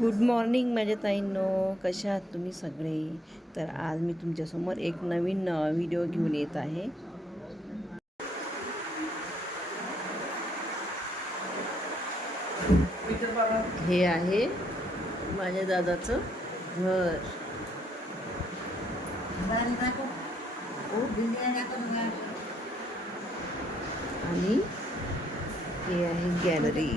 Good morning माझ्या ताईंनो. कशा आहात तुम्ही सगळे? तर आज मी तुमच्यासमोर एक नवीन व्हिडिओ घेऊन येत आहे. हे आहे माझ्या दादाचं घर. आणि हे आहे गॅलरी.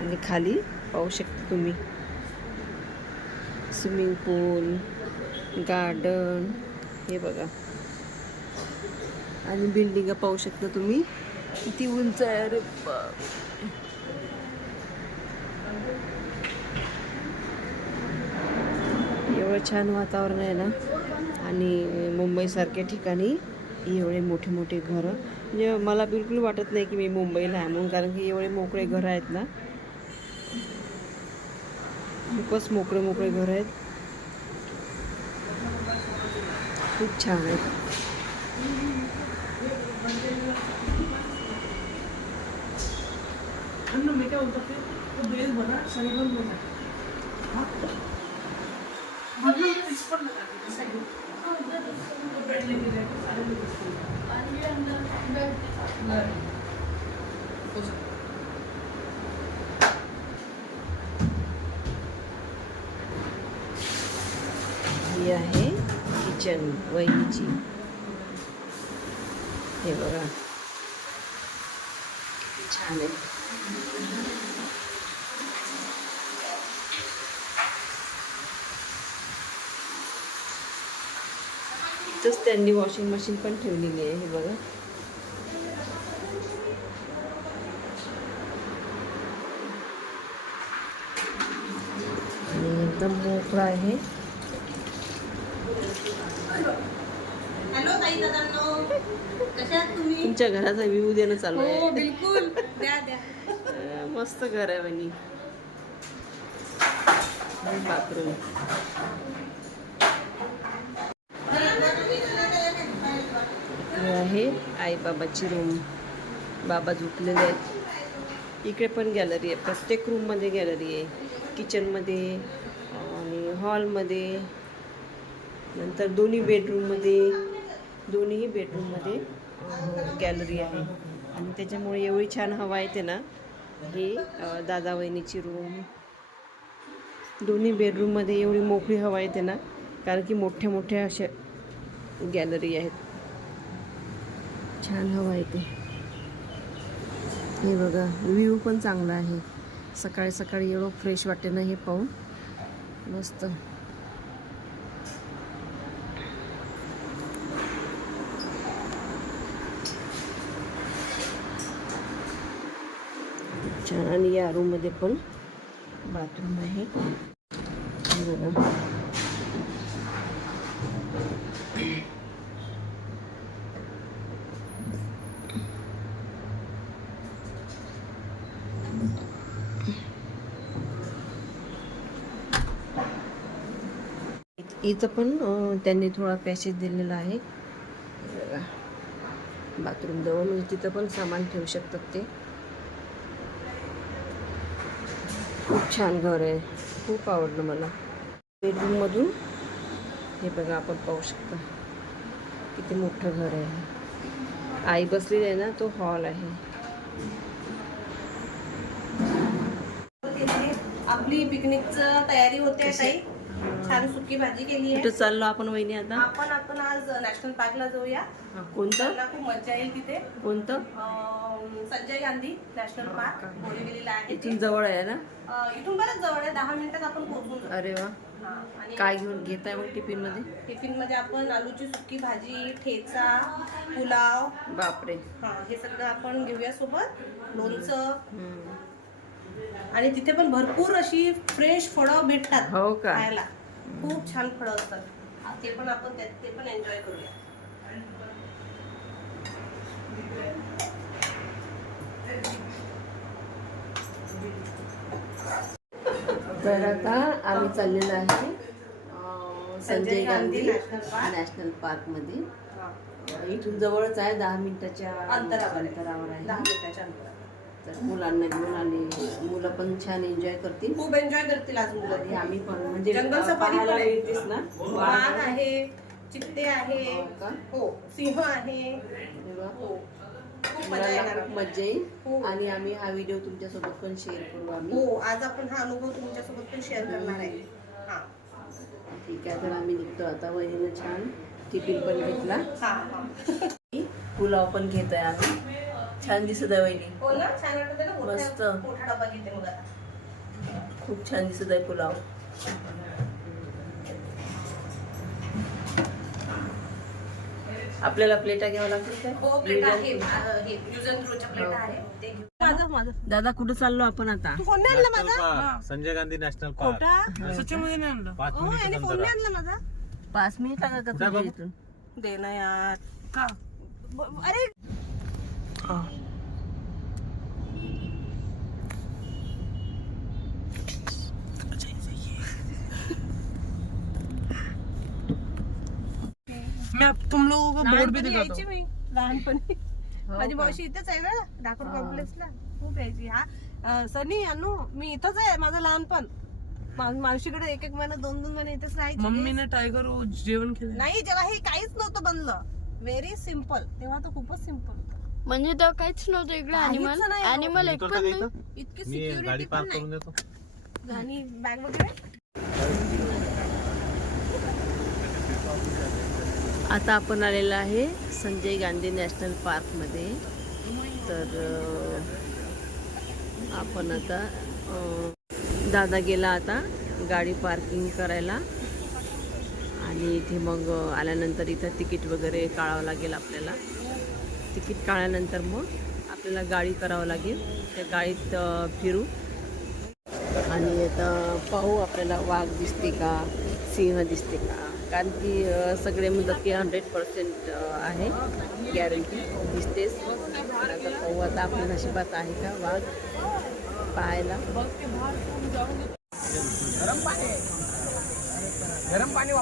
आणि खाली पाहू शकता तुम्ही. स्विमिंग पूल गार्डन हे बघा. आणि बिल्डिंग पाहू शकता तुम्ही. किती उंच आहे अरे एवढं छान वातावरण आहे ना. आणि मुंबईसारख्या ठिकाणी एवढे मोठे मोठे घरं. म्हणजे मला बिलकुल वाटत नाही की मी मुंबईला आहे म्हणून कारण की एवढे मोकळे घरं आहेत ना. खूपच मोकळे मोकळे घरं आहेत. खूप छान आहेत. ही आहे किचन वहिनीची. हे बघा. छान आहे. इथंच त्यांनी वॉशिंग मशीन पण ठेवलेली आहे हे बघा. आणि एकदम मोकळा आहे हॅलो ताई दादांनो कशा आहात तुम्ही तुमच्या घराचा व्ह्यू देणं चालू हो आहे. बिलकुल. मस्त घर आहे बहिणी. बाथरूम हे आहे आई बाबाची रूम बाबा झोपलेले आहेत. इकडे पण गॅलरी आहे. प्रत्येक रूममध्ये गॅलरी आहे. किचनमध्ये आणि हॉलमध्ये नंतर दोन्ही बेडरूममध्ये दोन्ही बेडरूममध्ये गॅलरी आहे. आणि त्याच्यामुळे एवढी छान हवा येते ना ही दादा वहिनीची रूम दोन्ही बेडरूममध्ये एवढी मोकळी हवा येते ना कारण की मोठ्या मोठ्या अशा गॅलरी आहेत. छान हवा येते. हे बघा व्ह्यू पण चांगला आहे. सकाळी सकाळी एवढं फ्रेश वाटेनं ना हे पाहून. मस्त. छान आणि या रूममध्ये पण बाथरूम आहे. इथं पण त्यांनी थोडा पॅसेज दिलेला आहे. बाथरूम जवळ म्हणजे तिथं पण सामान ठेवू शकतात ते. खूप छान घर आहे. खूप आवडलं मला. बेडरूममधून हे बघा आपण पाहू शकता. किती मोठं घर आहे आई बसलेली आहे ना तो हॉल आहे. आपली पिकनिकचं तयारी होते ताई. छान सुकी भाजी केली आहे. कुठं चाललो आपण वहिनी आता? आपण आपण आज नॅशनल पार्कला जाऊया. हा, कोणतं? खूप मजा येईल तिथे. कोणतं? अं, संजय गांधी नॅशनल पार्क बोरिवलीला आहे. ते. इथून जवळ आहे ना? अं, इथून बरंच जवळ आहे. दहा मिनिटात आपण पोहोचून जाऊ. अरे वा. हा, आणि काय घेऊन घेताय मग टिफिनमध्ये? टिफिनमध्ये आपण आलूची सुकी भाजी ठेचा पुलाव. बापरे. हा हे सगळं आपण घेऊया सोबत. लोणचं. हम्म. आणि तिथे पण भरपूर अशी फ्रेश फळं भेटतात हो का? खायला. खूप छान फळं असतात. ते पण आपण ते पण एन्जॉय करूया. तर आता आम्ही चाललेलो आहे संजय गांधी नॅशनल पार्क पार्कमध्ये हा. इथून जवळच आहे दहा मिनिटाच्या अंतरावर आहे. दहा मिनिटाच्या अंतरावर. तर मुलांना घेऊन आणि मुलं पण छान एन्जॉय करतील. खूप एन्जॉय करतील आज आणि मुलं आम्ही पण म्हणजे जंगल सफारी पण पाहायला आहे. मिळतेस ना? वाघ आहे चित्ते आहे हो का? हो सिंह आहे. वा. हो खूप मजा मुलांना येणार. खूप मजा येईल. हो. आणि आम्ही हा व्हिडिओ तुमच्यासोबत पण शेअर करू आम्ही. हो आज आपण हा अनुभव तुमच्यासोबत पण शेअर करणार आहे. हा. ठीक आहे तर आम्ही निघतो आता. वहिनीनं छान टिफिन पण घेतला. हा हा. पुलाव पण घेतोय आम्ही. छान दिसत आहे वहिनी. हो ना? छान वाटत ना? मोठा मस्त. मोठा डबा घेते मग आता खूप छान दिसत आहे पुलाव. आपल्याला प्लेटा घ्यावं लागतील काय? हो प्लेट आहे. अं, हे युज अँड थ्रोच्या प्लेट आहे. ते घेऊ. माझं माझं. दादा कुठं चाललो आपण आता? Park, Sanjay Gandhi national park. पाच मिनिट पाच का तुझ्या? इथून? दे ना यार. का? अरे मैं तुम लोगों को बोर्ड भी लहानपणी दिखाता यायची हूँ. मी लहानपणी. माझी का? मावशी इथंच आहे ना डाकोर कॉम्प्लेक्सला खूप यायची. हा अं, सनी अनु मी इथंच आहे माझं लहानपण. मा- मावशीकडे एक एक महिना दोन दोन महिने इथेच राहायची. मम्मीने टायगर जेवण केलं नाही जेव्हा हे काहीच नव्हतं बनलं. व्हेरी सिंपल तेव्हा तर खूपच सिंपल म्हणजे तेव्हा काहीच नव्हतं इकडे अॅनिमल नाही. अॅनिमल एक पण नाही? इतकी मी गाडी पार्क करून नाही. देतो. आणि बॅग वगैरे? आता आपण आलेलो आहे संजय गांधी नॅशनल पार्कमध्ये. तर अं, आपण आता अं, दादा गेला आता गाडी पार्किंग करायला. आणि इथे मग अं, आल्यानंतर इथं तिकीट वगैरे काढावं लागेल आपल्याला. तिकीट काढल्यानंतर मग आपल्याला गाडी करावं लागेल. त्या गाडीत फिरू. आणि आता पाहू आपल्याला वाघ दिसते का सिंह दिसते का? कारण की सगळे म्हणतात की हंड्रेड पर्सेंट आहे. गॅरंटी दिसतेच. आता पाहू आता आपल्या नशिबात आहे का वाघ? पाहायला. गरम पाणी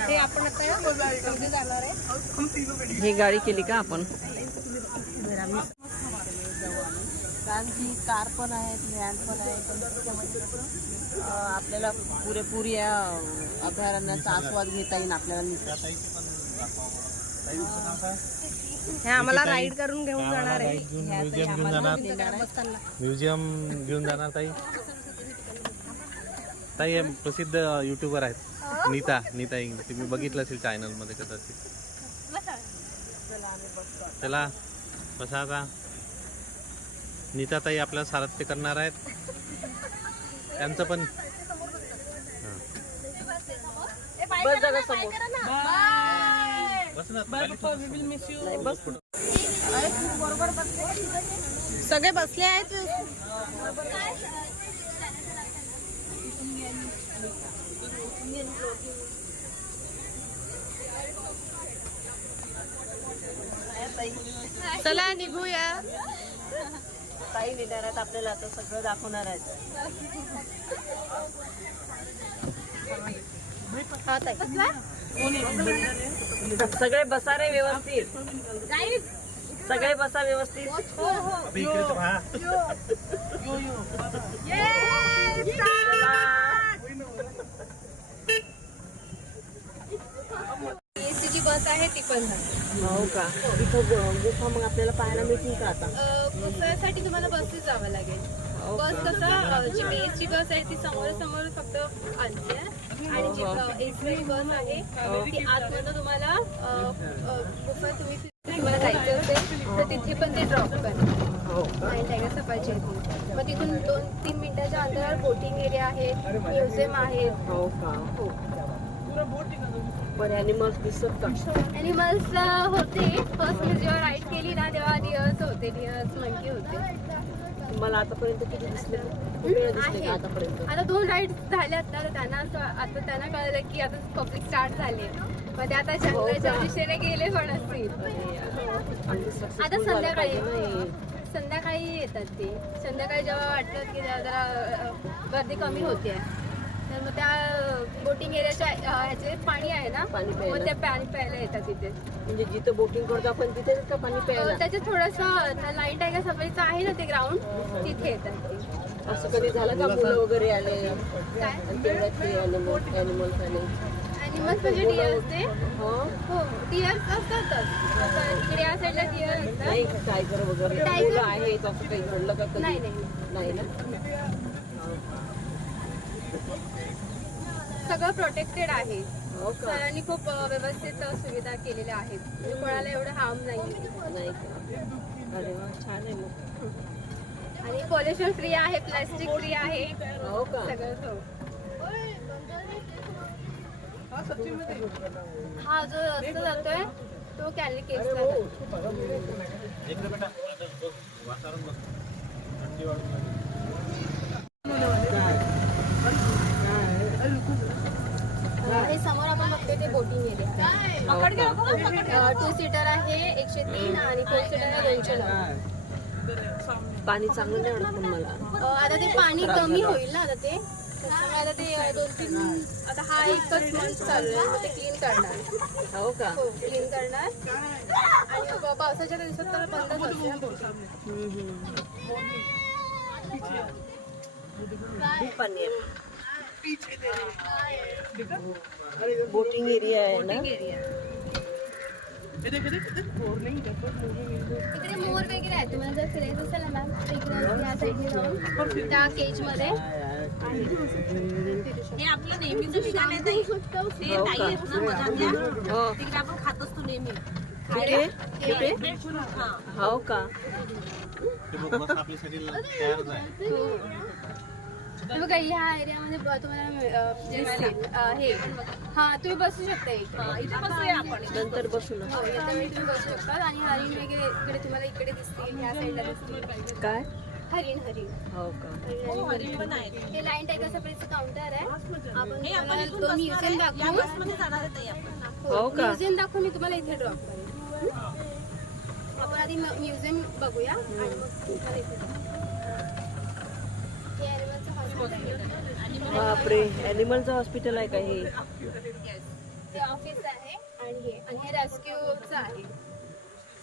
हे आपण आता इथे जाणार आहे. ही गाडी केली का आपण? कारण की कार पण आहेत व्हॅन पण आहे पण त्याच्यामध्ये कसं, अ, आपल्याला पुरेपूर या अभयारण्याचा आस्वाद घेता येईल आपल्याला हे आम्हाला राईड करून घेऊन जाणार आहे. म्युझियम घेऊन जाणार ताई. ताई हे प्रसिद्ध युट्यूबर आहेत. नीता नीता इंग्लिश. तुम्ही बघितलं असेल चॅनलमध्ये कदाचित. चला बसा आता. नीता ताई आपल्याला सारथ्य करणार आहेत. त्यांचं पण हां. सगळे बसले आहेत. चला निघूया काही नेणार आहेत आपल्याला आता सगळं दाखवणार आहेत सगळे बसा रे व्यवस्थित सगळे बसा व्यवस्थित अबे इकडे तर पहा. एसटीची बस आहे ती पण हो का? इथं गुफा मग आपल्याला पाहायला मिळतील का आता? गुफ्यासाठी तुम्हाला बसने जावं लागेल. हो बस कसं जी बेसची बस आहे ती समोर समोर फक्त आणते आणि जी एसटी बस आहे ती आतमधून तुम्हाला गुफा तुम्ही तुम्हाला जायचं असेल तर तिथे पण ते ड्रॉप करतात हो आणि टायगर सफारीची. मग तिथून दोन तीन मिनिटाच्या अंतरावर बोटिंग एरिया आहे म्युझियम आहे. हो का? हो. बरं ॲनिमल्स दिसत का ॲनिमल्स होते. फर्स्ट मी जेव्हा राईड केली ना तेव्हा डिअर्स होते. डिअर्स मंकी होते. मला आतापर्यंत किती दिसले? का. आतापर्यंत. आता दोन राईड झाल्यात ना तर त्यांना असं आता त्यांना कळलं की आता पब्लिक स्टार्ट झाली मग ते आता जंगलाच्या दिशेने गेले पण असतील. आता संध्याकाळी संध्याकाळी येतात ते. संध्याकाळी जेव्हा वाटतं की जरा गर्दी कमी होते तर मग त्या बोटिंग एरियाच्या ह्याचे पाणी आहे ना? पाणी प्यायला. मग ते पाणी प्यायला येतात तिथे. म्हणजे जिथं बोटिंग करतो आपण तिथेच का पाणी प्यायला. त्याच्यात थोडंसं लाईन टायगर सफारीचं आहे ना ते ग्राउंड तिथे येतात ते. असं कधी झालं का मुलं वगैरे आले? काय? आणि तेवढ्यात ते आले. ॲनिमल्स म्हणजे डिअर असते हो. हो. डिअर्स असतातच आता इकडे या साईडला डिअर असतात. नाही टायगर वगैरे? मुलं आहेत असं काही घडलं का कधी? नाही नाही. नाही ना? सगळं प्रोटेक्टेड आहे. हो का? सरांनी खूप अ, व्यवस्थित अ, सुविधा केलेल्या आहेत. म्हणजे कोणाला एवढं हार्म नाही नाही का? अरे वा छान आहे मग. आणि पॉल्युशन फ्री आहे प्लास्टिक फ्री आहे. हो का? सगळं हो. हा जो रस्ता जातोय तो जातो. अ, हे समोर आपण बघतोय ते बोटिंग एरिया टू सीटर आहे एकशे तीन आणि फोर सीटर आहे दोनशे नऊ. पाणी चांगलं नाही वाटत मला. आता ते पाणी कमी होईल ना आता ते. त्याच्यामुळे आता ते अ, दोन तीन आता हा एकच मंथ चालू आहे ते क्लीन करणार. हो का? हो क्लीन करणार. आणि पावसाच्या दिवसात तर बंदच. खूप पाणी आहे. बोटिंग एरिया आहे ना? इकडे मोर वगैरे आहे. तुम्हाला जर फिरायचं असेल ना मॅम तर इकडे या साईडने जाऊन त्या केजमध्ये. हे आपलं नेहमीचं ठिकाण आहे ताई. ते हो ताई? आहेत ना मधातल्या. हो. तिकडे आपण खात असतो नेहमी. कुठे? कुठे? हा. का? ते मस्त आपल्यासाठी तयारच आहे. बघा ह्या एरियामध्ये तुम्हाला हे हा तुम्ही बसू शकता इथे. हा, इथे बसूया आपण नंतर बसू ना. हो तुम्ही बसू शकता आणि हरिण वगैरे इकडे तुम्हाला इकडे दिसतील ह्या साईडला दिसतील. काय? हरिण हरिण. हो का? हो, हरिण. पण आहेत. हे लाईन सफारीचं काउंटर आहे. आपण हे म्युझियम आहे. दाखवू. हो का? म्युझियम दाखवून मी तुम्हाला इथे ड्रॉप करेन. आपण आधी म्युझियम बघूया आणि मग तुम्हाला इथे बापरे ॲनिमलचं हॉस्पिटल आहे का हे? ते ऑफिस आहे आणि हे आणि हे रेस्क्यूचं आहे.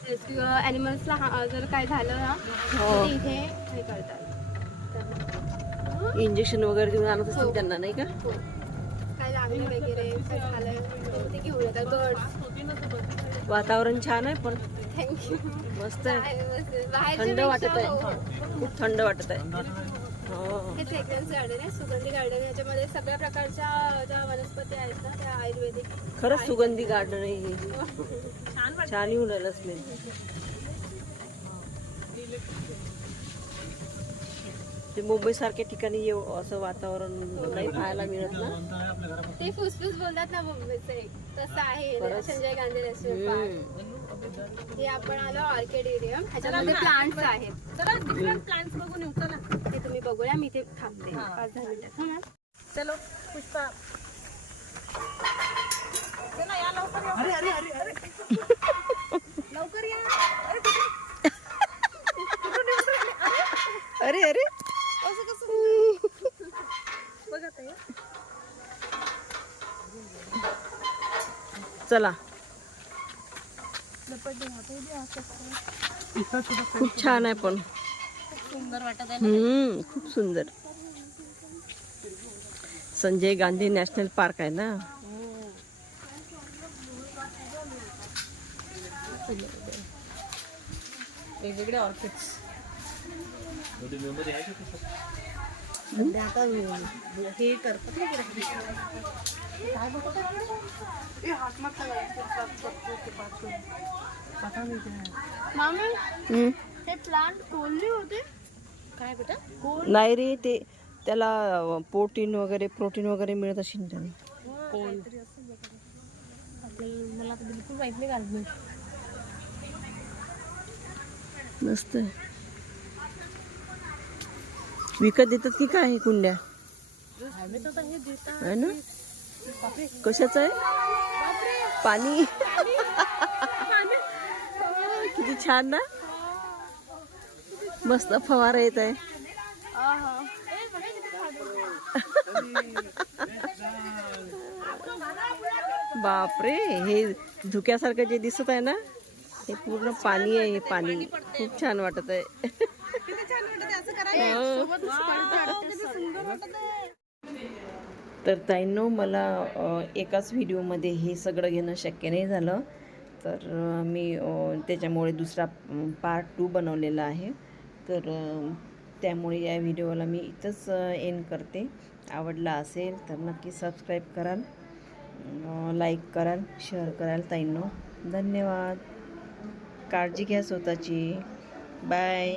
रेस्क्यू ॲनिमल्सला जर काय झालं ना हो. तर इथे हे करतात. इंजेक्शन वगैरे देऊन आणत असतील हो. त्यांना नाही का? हो. काय लागलं वगैरे काय झालं तर ते घेऊन येतात बर्ड वातावरण छान आहे पण थँक्यू मस्त आहे. थंड वाटत हो, आहे खूप थंड वाटत आहे. हो फ्रेग्रन्स गार्डन आहे. सुगंधी गार्डन याच्यामध्ये सगळ्या प्रकारच्या ज्या वनस्पती आहेत ना त्या आयुर्वेदिक खरंच सुगंधी गार्डन आहे हे. छान येऊन राहिलं स्मेल ते मुंबई सारख्या ठिकाणी येऊ असं वातावरण नाही पाहायला मिळत ना. ते फुसफुस बोलतात ना मुंबईचं. तसं आहे. Sanjay Gandhi restaurant park. हे आपण आलो ऑर्किड एरिया ह्याच्यामध्ये प्लांट्स आहेत. चला डिफरंट प्लांट्स बघून येऊ चला. ते तुम्ही बघूया मी ते थांबते. पाच दहा मिनिटात हा. मॅम चलो पुष्पा. चला या लवकर या. अरे अरे अरे अरे. लवकर या. अरे? अरे. चला. खूप छान आहे पण. हम्म खूप सुंदर. संजय गांधी नॅशनल पार्क आहे ना? वेगवेगळे ऑर्किड्स आता हे करतात ना मामी हम्म. हे प्लांट कोणली होते. काय बेटा? नाही रे ते त्याला प्रोटीन वगैरे प्रोटीन वगैरे मिळत असेल मला तर बिलकुल माहित नाही घालत मस्त आहे. विकत देतात की काय हे कुंड्या? आहे ना? कशाच आहे? पाणी. किती छान ना? मस्त फवारा येत आहे. बापरे हे धुक्यासारखं जे दिसत आहे ना हे पूर्ण पाणी आहे हे पाणी. खूप छान वाटत आहे. आहे? तर ताईंनो मला एकाच व्हिडिओमध्ये हे सगळं घेणं शक्य नाही झालं. तर मी त्याच्यामुळे दुसरा पार्ट टू बनवलेला आहे. तर त्यामुळे या व्हिडिओला मी इथंच एंड करते. आवडला असेल तर नक्की सबस्क्राईब कराल. लाईक कराल शेअर कराल ताईंनो. धन्यवाद. काळजी घ्या स्वतःची. बाय